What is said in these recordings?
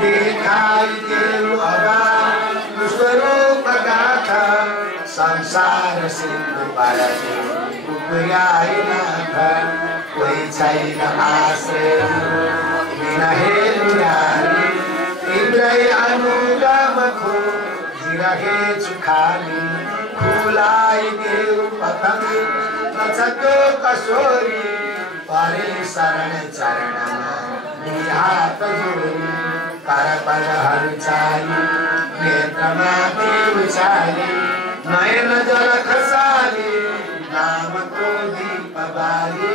दिखाई देऊ अब स्वरूप गाथा संसार सिंधु पारले पुर्याइनाथ कोही छैन आश्रय बिना हेर्नु नारी तिम्रै अनुगम खोजिरहेछु खाली खुलाइदेऊ पतङ नछको कसोरी परे शरण चरणमा हात जोडी करपलहरू चाली नेत्रमाथि उचाली नयन जल खसाली नामको दीप बाली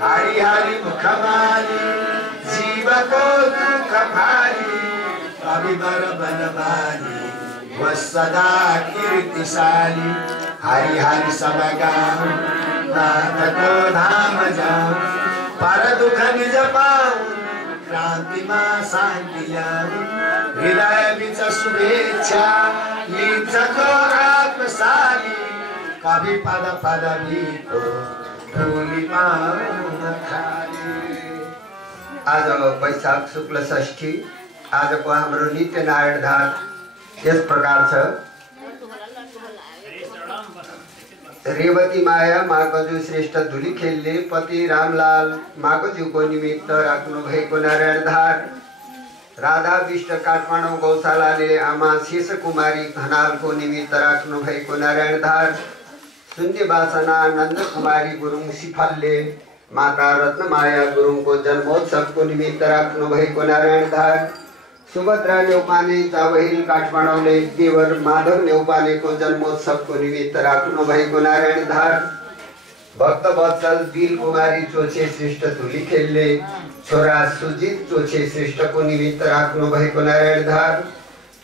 हरि हरि मुखमाली जीवको दुःख भारी कविवर बनबाली व सदा कीर्तिशाली हरि हरि सब गाऊँ नाथको धाम जाऊँ पर दुःख निज पाऊँ क्रान्तिमा शान्ति ल्याऊ हृदय बिच शुभेच्छा लिन्छको आत्मशाली कवि पद पदवीको धुली पाउन खाली। आज वैशाख शुक्ल षष्ठी। आजको हाम्रो नित्य नारायण धार यस प्रकार छ। रेवती माया माकजु श्रेष्ठ धुलीखेलले पति रामलाल माकजुको निमित्त राख्नु भएको नारायण धार। राधा विष्ट काठमाडौँ गौशालाले आमा शेषकुमारी खनालको निमित्त राख्नु भएको नारायण धार। शून्य वासना नन्द कुमारी गुरुङ सिफलले माता रत्नमाया गुरुङको जन्मोत्सवको निमित्त राख्नु भएको नारायण धार। सुभद्रा नेउपाने चावहिल काठमाडौँले देवर माधव नेउपानेको जन्मोत्सवको निमित्त राख्नु भएको नारायण धार। भक्त वत्सल दिल कुमारी चोचे श्रेष्ठ धुलीखेलले छोरा सुजित चोचे श्रेष्ठको निमित्त राख्नु भएको नारायण धार।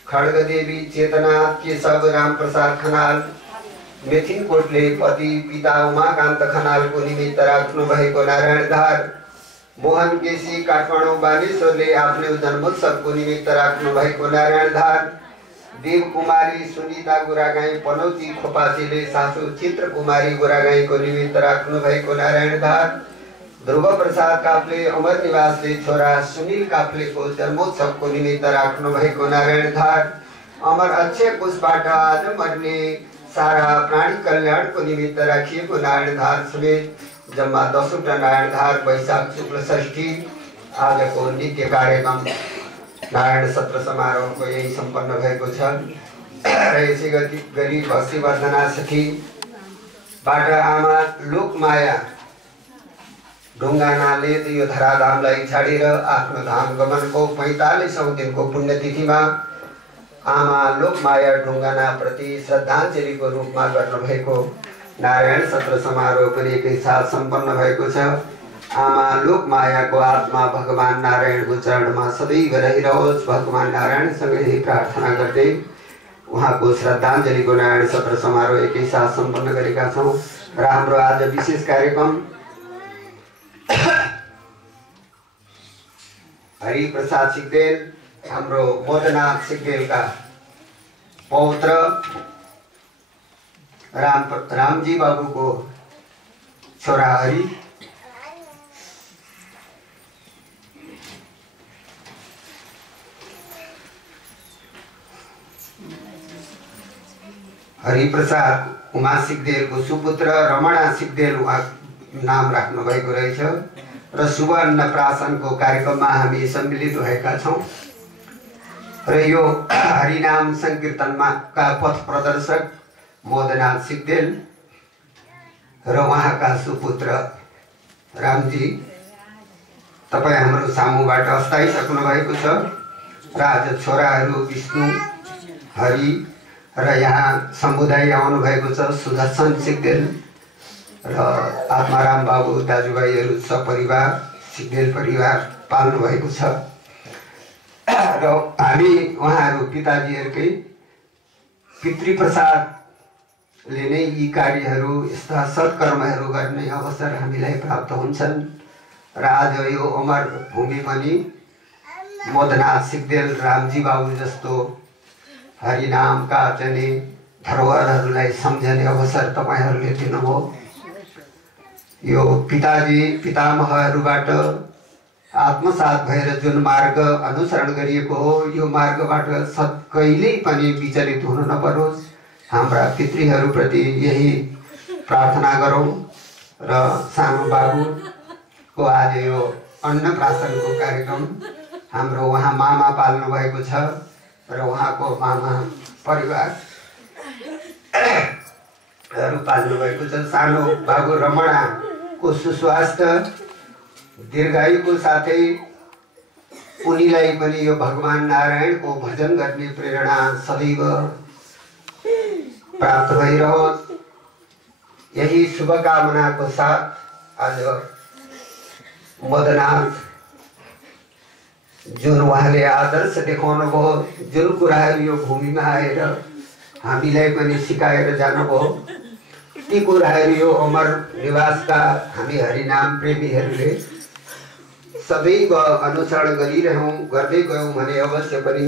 खड्गदेवी चेतना केशव रामप्रसाद खनाल मेथिनकोटले पति पिता उमाकान्त खनालको निमित्त राख्नु भएको नारायण धार। मोहन केसी काठमाडौँ बानेश्वरले आफ्नो जन्मोत्सवको निमित्त राख्नु भएको नारायण धार। देव कुमारी सुनिता गुरागाई पनौती खोपासीले सासू चित्र कुमारी गुरागाईको निमित्त राख्नु भएको नारायण धार। ध्रुव प्रसाद काफ्ले अमर निवासले छोरा सुनिल काफ्लेको जन्मोत्सवको निमित्त राख्नु भएको नारायण धार। अमर अक्षय पुष्पबाट आज मर्ने सारा प्राणी कल्याणको निमित्त राखिएको नारायण धार समेत जम्मा 10वटा नारायण धार वैशाख शुक्ल षष्ठी आजको नित्य कार्यक्रम नारायण सत्र समारोहको यही सम्पन्न भएको छ। र यसै गरी भक्तिवर्धना सखीबाट आमा लोकमाया ढुङ्गानाले यो धराधामलाई छाडेर आफ्नो धाम गमनको 45औं दिनको पुण्यतिथिमा आमा लोकमाया ढुङ्गाना प्रति श्रद्धाञ्जलीको रूपमा गर्नुभएको नारायण सत्र समारोह पनि एकै साथ सम्पन्न भएको छ। आमा लोकमायाको आत्मा भगवान नारायणको चरणमा सदैव रहिरहोस्। भगवान नारायणसँग यही प्रार्थना गर्दै उहाँको श्रद्धाञ्जलीको नारायण सत्र समारोह एकै साथ सम्पन्न गरेका छौँ। र हाम्रो आज विशेष कार्यक्रम हरिप्रसाद सिग्देल हाम्रो मोदनाथ सिग्देलका पौत्र रामजी बाबुको छोरा हरिप्रसाद उमा सिग्देलको सुपुत्र रमणा सिग्देल उहाँ नाम राख्नु भएको रहेछ। र शुभ अन्नप्राशनको कार्यक्रममा हामी सम्मिलित भएका छौँ। र यो हरिनाम संकीर्तनमा का पथ प्रदर्शक मोदनाथ सिग्देल र उहाँका सुपुत्र रामजी तपाईँ हाम्रो सामुबाट अस्ताइसक्नु भएको छ। र आज छोराहरू विष्णु हरि र यहाँ समुदाय आउनु भएको छ सुदर्शन सिग्देल र आत्माराम बाबु दाजुभाइहरू सपरिवार सिग्देल परिवार पाल्नु भएको छ। र हामी उहाँहरू पिताजीहरूकै पितृप्रसादले नै यी कार्यहरू यस्ता सत्कर्महरू गर्ने अवसर हामीलाई प्राप्त हुन्छन्। र आज यो अमर भूमि पनि मोदनाथ सिग्देल रामजी बाबु जस्तो हरिनामका चाहिँ धरोहरहरूलाई सम्झने अवसर तपाईहरूले दिनुभयो। यो पिताजी पितामहहरूबाट आत्मसात भएर जुन मार्ग अनुसरण गरिएको हो यो मार्गबाट कहिल्यै पनि विचलित हुन नपरोस्। हाम्रा पितृहरूप्रति यही प्रार्थना गरौँ र सानो बाबुको आज यो अन्नप्राशनको कार्यक्रम हाम्रो उहाँ मामा पाल्नु भएको छ र उहाँको मामा परिवारहरू पाल्नु भएको छ। सानो बाबु रमणाको सुस्वास्थ्य दीर्घायुको साथै उनीलाई पनि यो भगवान नारायणको भजन गर्ने प्रेरणा सदैव प्राप्त भइरहोस्। यही शुभकामनाको साथ आज मदनाथ जुन उहाँले आदर्श देखाउनु भयो, जुन कुराहरू यो भूमिमा आएर हामीलाई पनि सिकाएर जानुभयो, ती कुराहरू यो अमर निवासका हामी हरिनाम प्रेमीहरूले सदैव अनुसरण गरिरहौँ, गर्दै गयौँ भने अवश्य पनि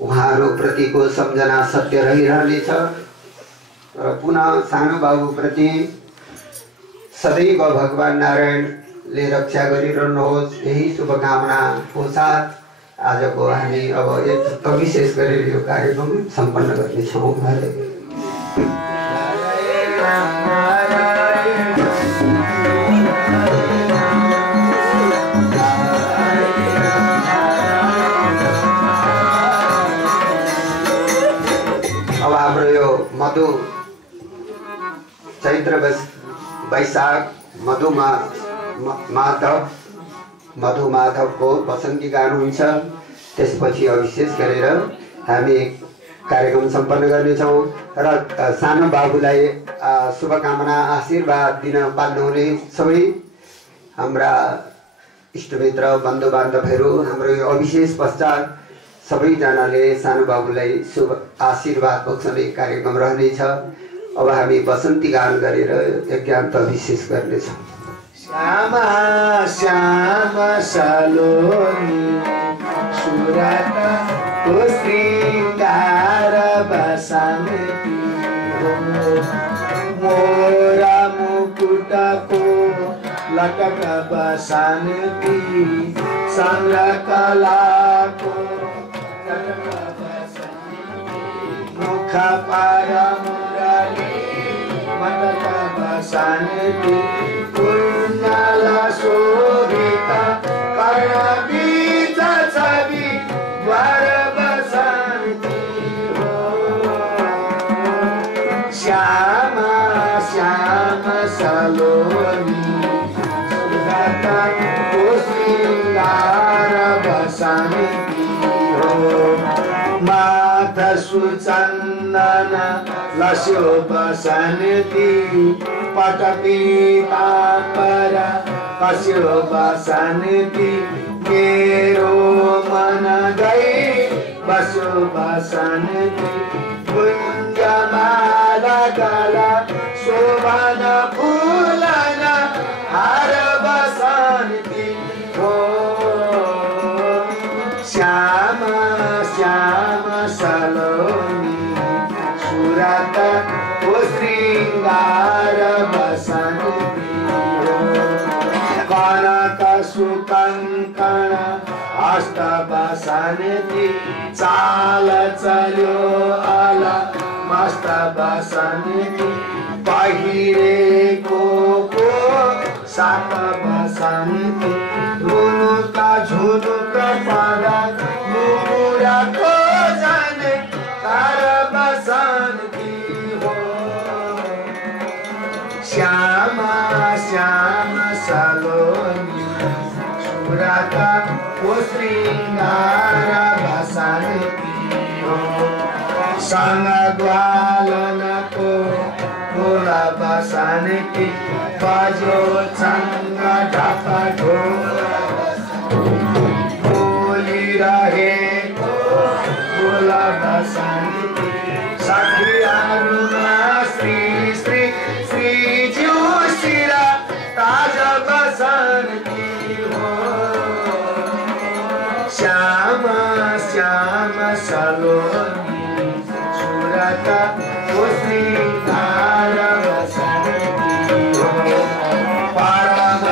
उहाँहरूप्रतिको सम्झना सत्य रहिरहनेछ। र पुनः सानो बाबुप्रति सदैव भगवान नारायणले रक्षा गरिरहनुहोस्। यही शुभकामनाको साथ आजको हामी अब एक विशेष गरेर यो कार्यक्रम सम्पन्न गर्नेछौँ। अब हाम्रो यो मधु चैत्र वैशाख मधु माधवको वसन्ती गान हुन्छ। त्यसपछि विशेष गरेर हामी कार्यक्रम सम्पन्न गर्नेछौँ र सानो बाबुलाई शुभकामना आशीर्वाद दिन पाल्नुहुने सबै हाम्रा इष्टमित्र बन्धु बान्धवहरू हाम्रो यो अविशेष पश्चात सबैजनाले सानो बाबुलाई शुभ आशीर्वाद बक्सने कार्यक्रम रहनेछ। अब हामी वसन्ती गान गरेर एकान्त विशेष गर्नेछौँ। श्यामा श्यामा सलोनी सुरतको श्रृंगार बसन्ती हो, मोरा मुकुटको लटक बसन्ती, चन्द्रकलाको मुख पर मुरली मटक बसन्ती, कुण्डला शोभित कर्ण बीच छवि द्वार बसन्ती हो। श्यामा श्यामा सलोनी सुरतको श्रृंगार बसन्ती हो, माथ सुचन्दन लस्यो बसन्ती, पटपीताम्बर कस्यो बसन्ती, मेरो मन गई बस्यो बसन्ती, कुञ्जमाला गला शोभन फुलन हार बसन्ती हो। श्यामा श्यामा सलोनी सुरतको श्रृंगार बसन्ती हो, कनक सुकङ्कण हस्त बसन्ती, चाल चल्यो अल मस्त बसन्ती, पहिरेको सात बसन्ती, झुनुक झुनुक पदा मुकुराको जाने तार बसन्ती हो। श्यामा श्यामा सलोनी सुरतको श्रृंगार बसन्ती हो, सङ्गद्वालनको ढोल बसन्ती, बज्यो चङ्ग ढप ढोल बोलिरहेको ढोल बसन्ती, सखियाहरूमा श्री श्री श्रीज्यू शिर ताज बसन्ती हो। श्यामा श्यामा सलोनी सुरतको श्रृंगार बसन्ती हो, परम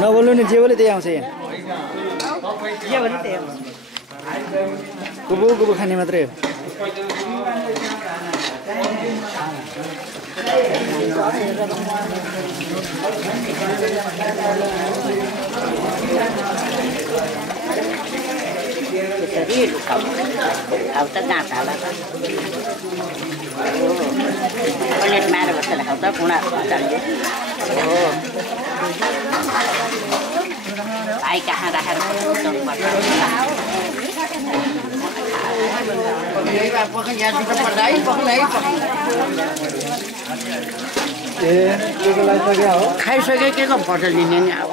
नबोल्नु नि जे बोले त्यही आउँछ यहाँ गुबु गुबु खाने मात्रै हो अब त दाँत हाल प्लेट मारेर बसेर खाउँछ कुँडा चल्यो हो भाइ कहाँ राखेर खाइसक्यो के को फोटो लिने नि अब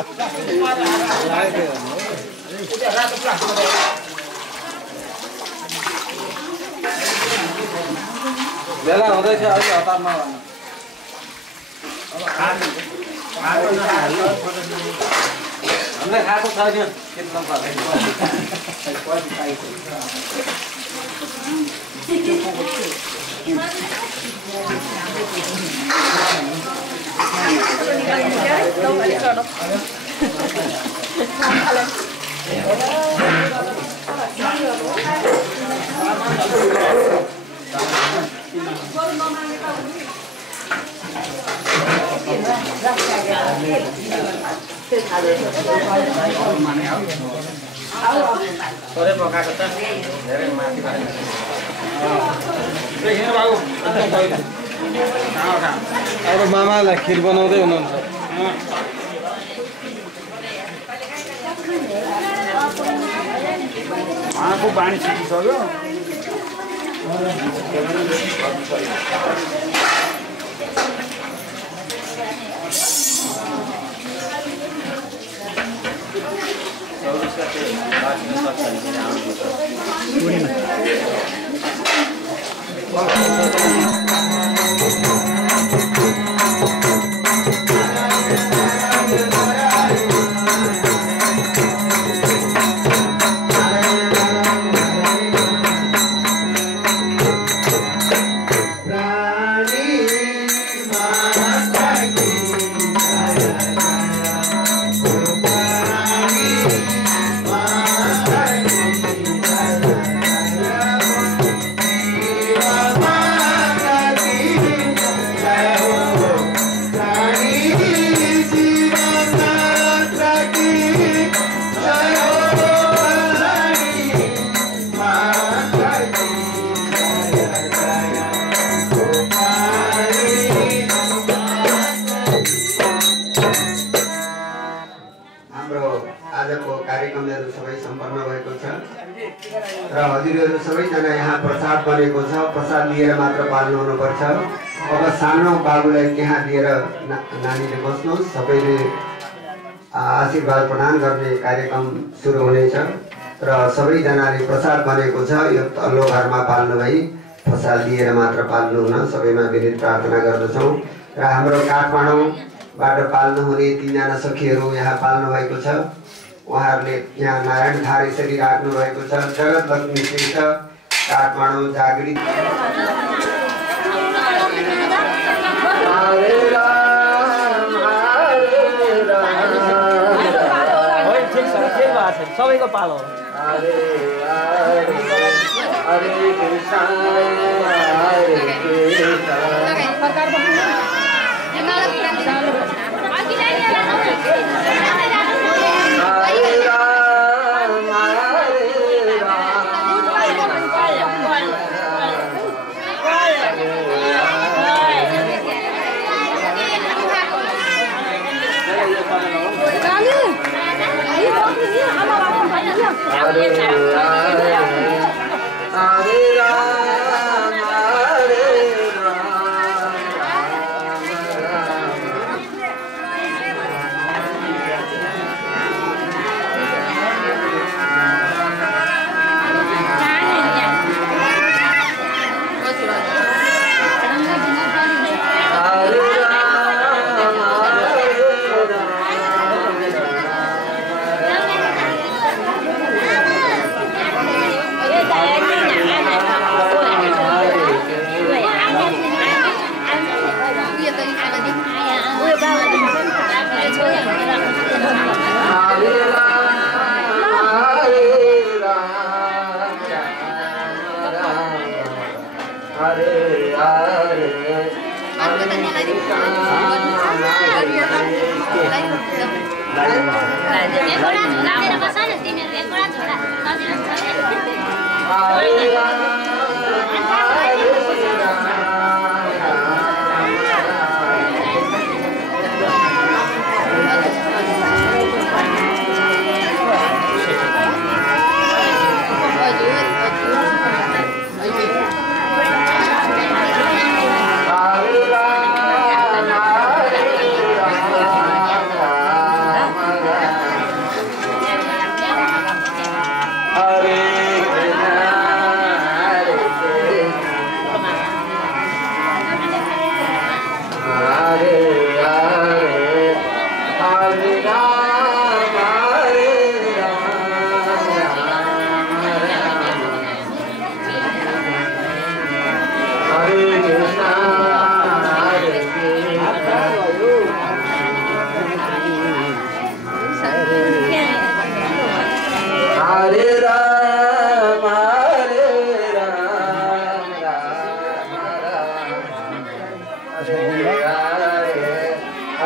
बेला हुँदैछ अहिले हतारमा हामीले खाएको छैन Sore pakaएको त धेरै माथि बाहिर देखिन बाबु अब मामालाई खिर बनाउँदै हुनुहुन्छ आँखु पानी छिटिसक्यो हजुरहरू सबैजना यहाँ प्रसाद बनेको छ प्रसाद लिएर मात्र पाल्नु हुनुपर्छ अब सानो बाबुलाई त्यहाँ दिएर नानीले बस्नुहोस् सबैले आशीर्वाद प्रदान गर्ने कार्यक्रम सुरु हुनेछ र सबैजनाले प्रसाद बनेको छ यो तल्लो घरमा पाल्नु भई प्रसाद लिएर मात्र पाल्नु हुन सबैमा विनम्र प्रार्थना गर्दछौँ र हाम्रो काठमाडौँबाट पाल्नु हुने 3 जना सखीहरू यहाँ पाल्नु भएको छ उहाँहरूले यहाँ नारायण धार यसरी राख्नु भएको छ जगत लक्ष्मी श्रेष्ठ काठमाडौँ जागृत सबैको पालो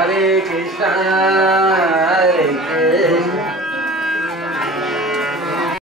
Hare Krishna